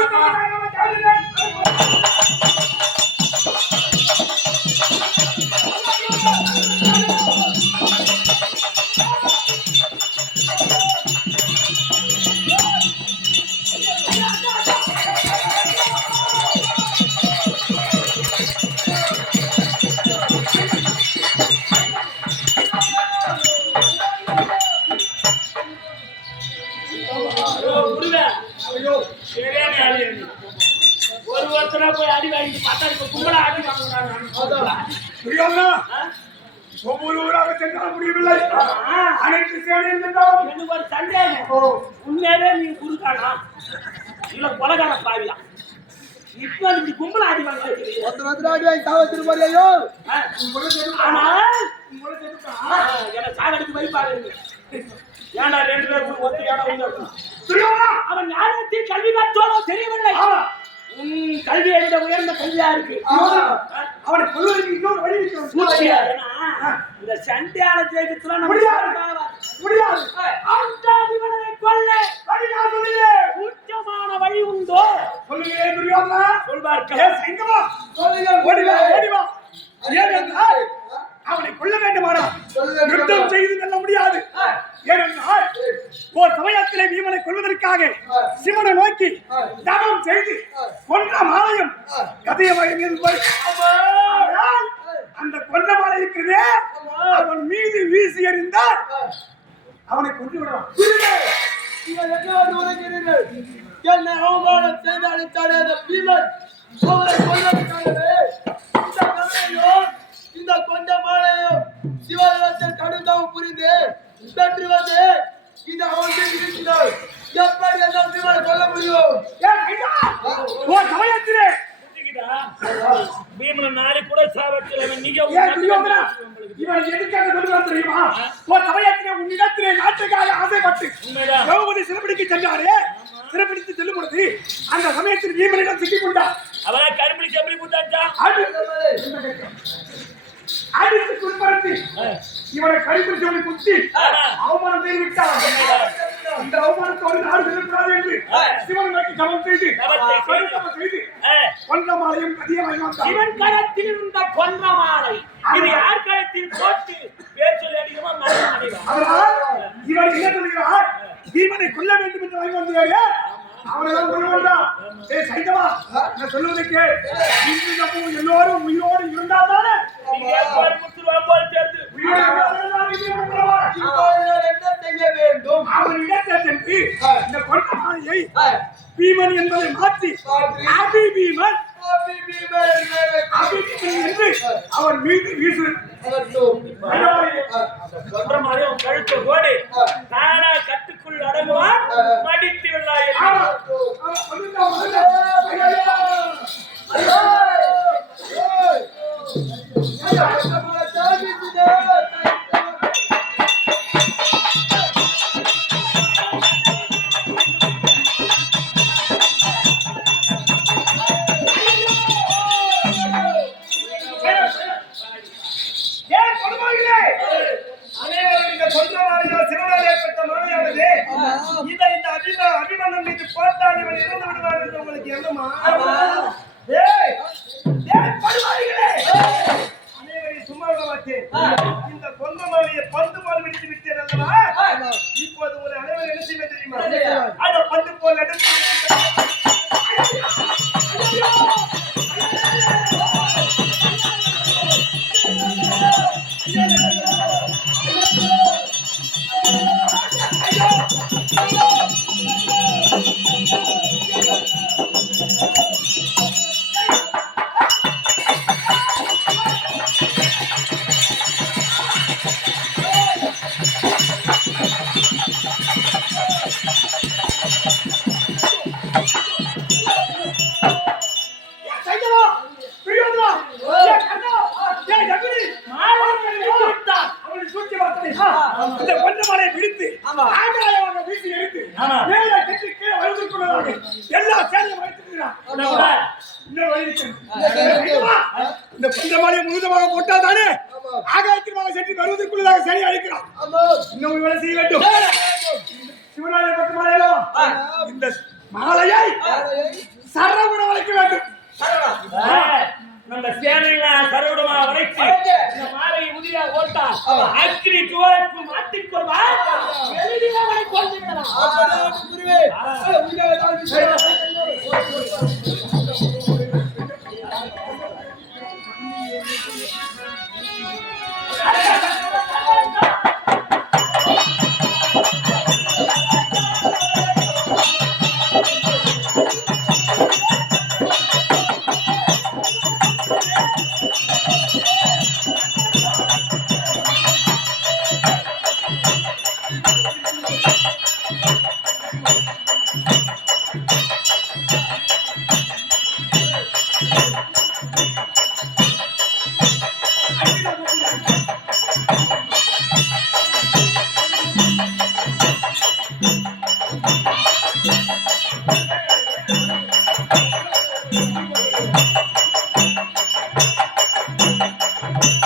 விடுவேன் பார்த்தா இப்ப கும்பலா வாங்குறாங்க புரியாதா ஒவ்வொரு ஊராக சென்றால் முடியவில்லை. அனைத்து சேவையும் சென்றாலும் எனக்கு ஒரு சந்தேகம். உண்மையாவே நீ குடுக்கானா இல்ல கொலகார பாவியா? இப்ப இப்படி கும்பலா அடி வாங்க வைக்கிறீங்க. ஆ? ஆனா? ஆ, என்னை சாகடிக்கு வைப்பாங்க ஏன்டா ரெண்டு பேர் கூட ஒத்து அவன் ஞானத்தில் கல்வி கற்றோனோ தெரியவில்லை. கல்வியை விட உயர்ந்த கல்வியா இருக்கு. அவனை கொள்வதற்கு இன்னொரு வழி? ஏன்னா, இந்த சண்டையால ஜெயிக்கத்துல நம்ம முடியாது. முடியாது. அண்டாதிபனை கொல்ல. உச்சமான வழி உண்டோ? சொல்லுகிறேன் துரியோதனா சொல்வார்கள் ஏ சிங்கமா? ஓடி வா ஓடி வா ஏனென்றால் அவனை கொல்ல வேண்டுமானா யுத்தம் செய்து வெல்ல முடியாது. ஏனென்றால் ஒரு சமயத்திலே பீமனை கொல்வதற்காக சிவனை நோக்கி தவம் செய்து கொன்ற மாலையும் ஆனால் அந்த கொன்ற மாலை இருக்கிறதே அவன் மீது வீசி எறிந்தால் அவனை கொண்டு விடலாம் என்னை அவமானம் செய்து அழைத்தாரே அந்த பீமன் அவரை கொல்வதற்காகவே இந்த கதையையும் இந்த கொண்ட மாலையும் சிவதத்தில் கடுங்காவும் புரிந்து பெற்று வந்து இது அவன் இருக்கிறார் எப்படி அந்த பீமனை கொல்ல முடியும் ஏன் ஐயா? ஒரு சமயத்திலே பீமன் நாளை கூட சாவத்தில் அவன் நீங்க ஏன் துரியோதனா இவன் எதுக்காக சொல்லுவான் தெரியுமா ஒரு சமயத்திலே உன்னிடத்திலே நாட்டுக்காக ஆசைப்பட்டு உண்மைதான். திரௌபதி சிறப்பிடிக்க சென்றாரே சிறப்பிடித்து செல்லும் பொழுது அந்த சமயத்தில் பீமனிடம் சிக்கிக் கொண்டார் அவனா கரும்புலி செப்பலி போட்டாச்சா அடித்து குன்பரத்தி இவனை கைப்பிடிச்சு அவனை குத்தி அவமானம் செய்து விட்டார் இந்த அவமானத்தோடு நாடு செல்லக்கூடாது என்று சிவன் நோக்கி தவம் செய்து தவத்தை செய்து. கொண்டமாலையும் கதியமாயும் சிவன் கரத்தில் இருந்த கொன்ற மாலை இது யார் கரத்தில் போட்டு பேர் சொல்லி அடிக்கமா அதனால் இவன் என்ன சொல்கிறார் பீமனை கொல்ல வேண்டும் என்று வாங்கி வந்தாரே அவனைதான் கொள்வான் ஏ சைதவா நான் சொல்லுவதை கேள். இன்று எல்லோரும் உயிரோடு பீமனை வேண்டும்? என்பதை மாற்றி அபி பீமன் என்று அவன் மீது வீசு கொன்ற மாலை உன் கழுத்து ஓடி நானா கட்டுக்குள் அடங்குவான் மடித்து விடலாம் அபிம- அபிமன்யு மீது போட்டால் இவன் இறந்து விடுவான் என்று உங்களுக்கு மாட்டேன். இந்த கொன்ற மாலையை பந்து போல் விடுத்து விட்டேன் அல்லவா? இப்போது உங்களை அனைவரும் என்ன செய்வது தெரியுமா? அந்த பந்து போல் எடுத்து பிடித்து ஆண்டாளவனை வீசி எடுத்து மேலே எல்லா சேலையும் இந்த பஞ்சமாலையை முழுதமாக போட்டா தானே ஆகாயத்தில் செட்டி வருவதற்குள்ளதாக சரி அழைக்கிறான் இன்னும் செய்ய வேண்டும். சிவனாலய பத்து மாலையிலோ இந்த மாலையை சரவண வளைக்க வேண்டும். நம்ம சேனையில சரவணமா வளைத்து இந்த மாலை உதிரா ஓட்டா அக்னி துவாய்க்கு மாட்டிக்கொள்வா எளிதில வளைக்கு வந்துடலாம் விசுவாசம். உங்களை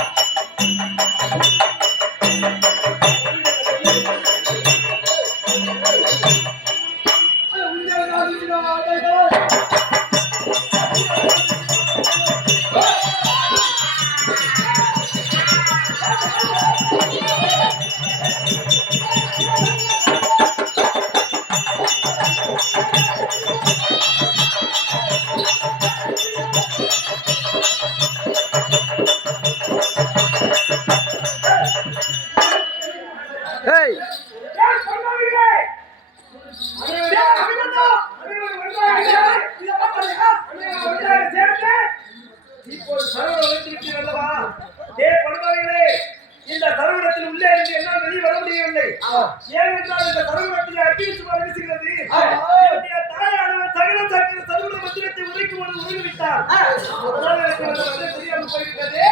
பொழுது தெரியாமல் போய்விட்டது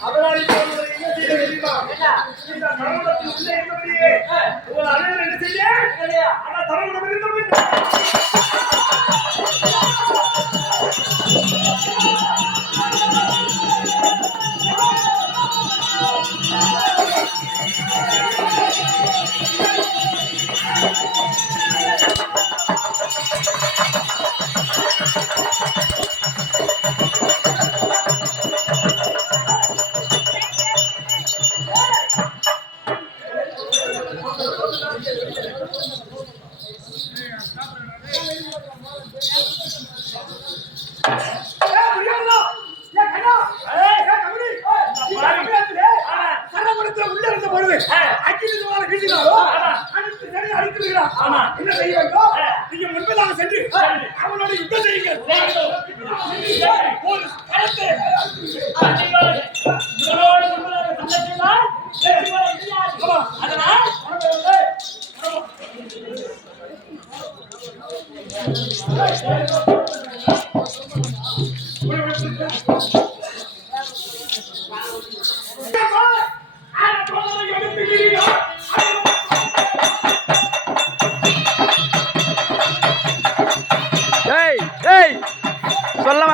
அதனால் என்ன செய்ய தெரியுமா இந்த உங்கள் அனைவரும் என்ன செய்ய ஆனா நீங்க சென்று அவனோட யுத்தம் செய்யுங்கள்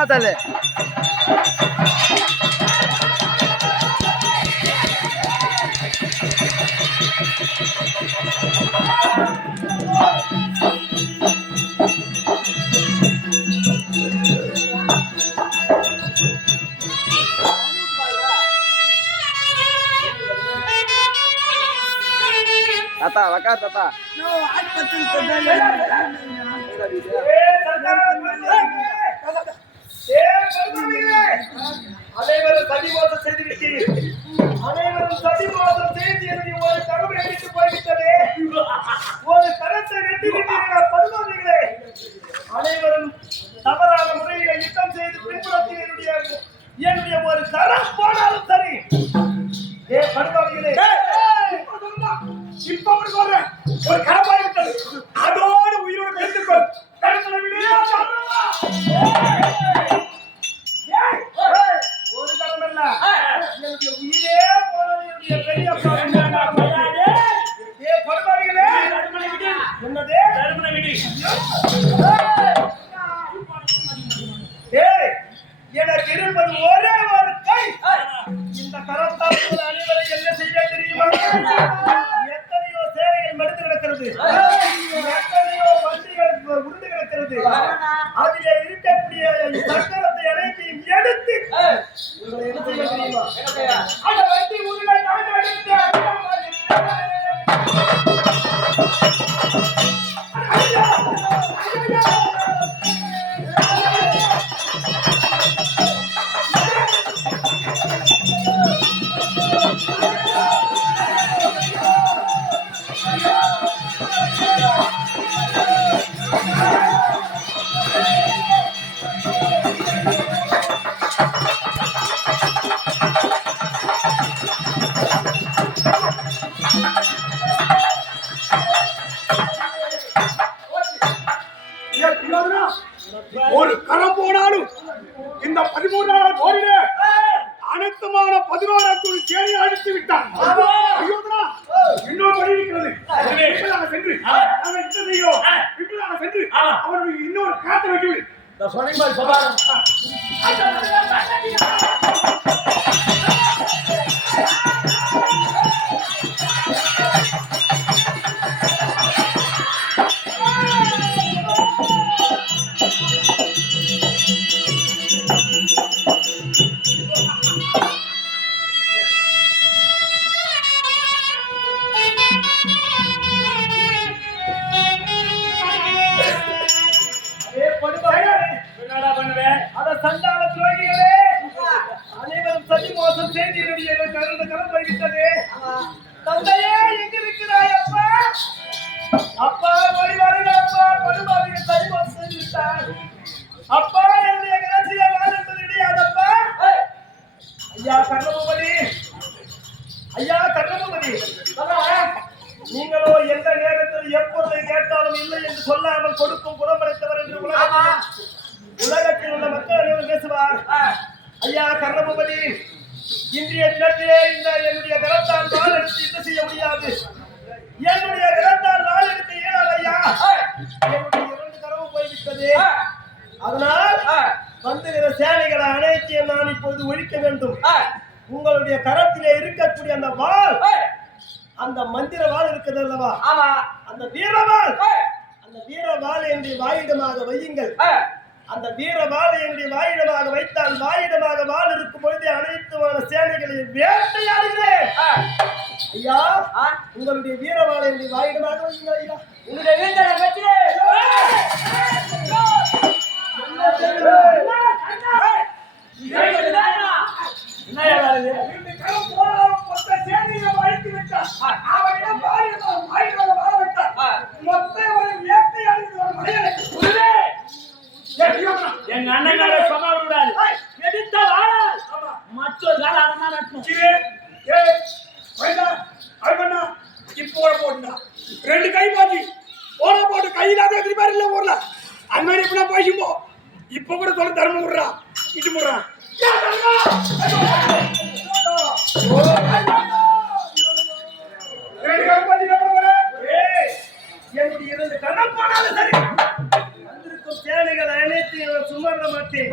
சொல்ல மாட்டாளே தாத்தா வக்கா தாத்தா அனைவரும் சதிமோசம் செய்து அனைவரும் சதிமோசம் செய்து என்னுடைய ஒரு கருவை அடித்து போய்விட்டதே. ஒரு கரத்தை வெட்டி விட்டீர்கள் அனைவரும் தவறான முறையில யுத்தம் செய்து பின்புறத்தில் என்னுடைய என்னுடைய ஒரு தரம் போனாலும் சரி. ஏ பருவங்களே இப்ப சொல்றேன் ஒரு கரப்பாய் சேரி அடித்து விட்டான். ஐயோதனா, இன்னொரு வழி இருக்கிறது. சென்று. அவன் என்ன செய்யும் இப்படியாக சென்று. அவனுடைய இன்னொரு காத்து வெட்டி விடு நான் சொன்ன கர்ணபதி ஐயா கர்ணபதி நீங்களோ எந்த நேரத்தில் எப்பொழுது கேட்டாலும் இல்லை என்று சொல்லாமல் கொடுக்கும் குணமடைத்தவர் என்று உலகத்தில் உலகத்தில் உள்ள மக்கள் அனைவரும் பேசுவார். ஐயா கர்ணபதி இன்றைய தினத்திலே இந்த என்னுடைய கரத்தால் வாள் எடுத்து என்ன செய்ய முடியாது? என்னுடைய கரத்தால் வாள் எடுத்து இயலாது ஐயா? என்னுடைய இரண்டு கரமும் போய்விட்டது. அதனால் வந்துகிற சேனைகளை அனைத்தையும் நான் இப்பொழுது ஒழிக்க வேண்டும். உங்களுடைய கரத்திலே இருக்கக்கூடிய அந்த வாள் அந்த மந்திர வாள் இருக்குது அல்லவா? அந்த வீரவாள் அந்த வீரவாள் என்னுடைய வாயிடமாக வையுங்கள். அந்த வீரவாளை என்னுடைய வாயிடமாக வைத்தால் வாயிடமாக வாள் இருக்கும் பொழுது அனைத்து சேனைகளையும் வேட்டையாடுகிறேன். ஐயா உங்களுடைய வீரவாளை என்னுடைய வாயிடமாக வையுங்கள் ஐயா. உன்னுடைய வீட்டை வச்சு எதிரி மாதிரி இல்ல ஊர்ல. அந்த மாதிரி இப்ப நான் போயிட்டு போ இப்ப கூட சொல்ல தர்மம் விடுறா. இட்டு போடுறான் என்னுடைய இரண்டு கண்ணம் போனாலும் சரி. வந்திருக்கும் சேனைகள் அனைத்தையும் விட மாட்டேன்.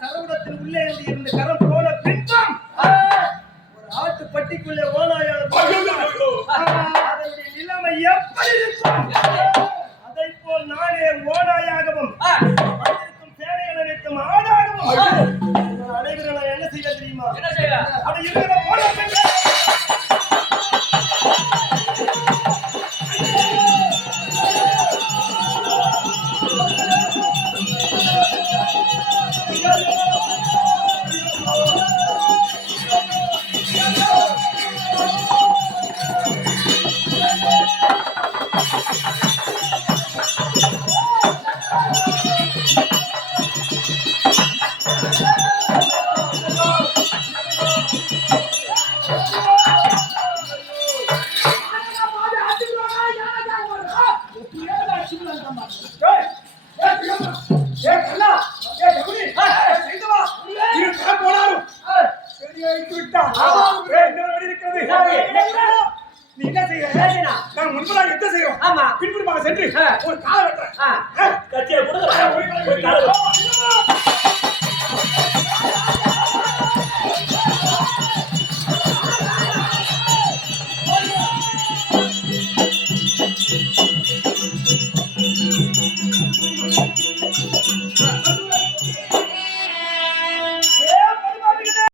சரவணத்தின் உள்ளே இரண்டு கரம் போன பின்பம் ஒரு ஆட்டு பட்டிக்குள்ளே ஓனாயால் நீ என்ன செய்ய நான் முன்பதாக யுத்தம் செய்யும் ஆமா. பின்புறமாக சென்று. ஒரு காலை வெட்டுறேன் ஆ. ஆ.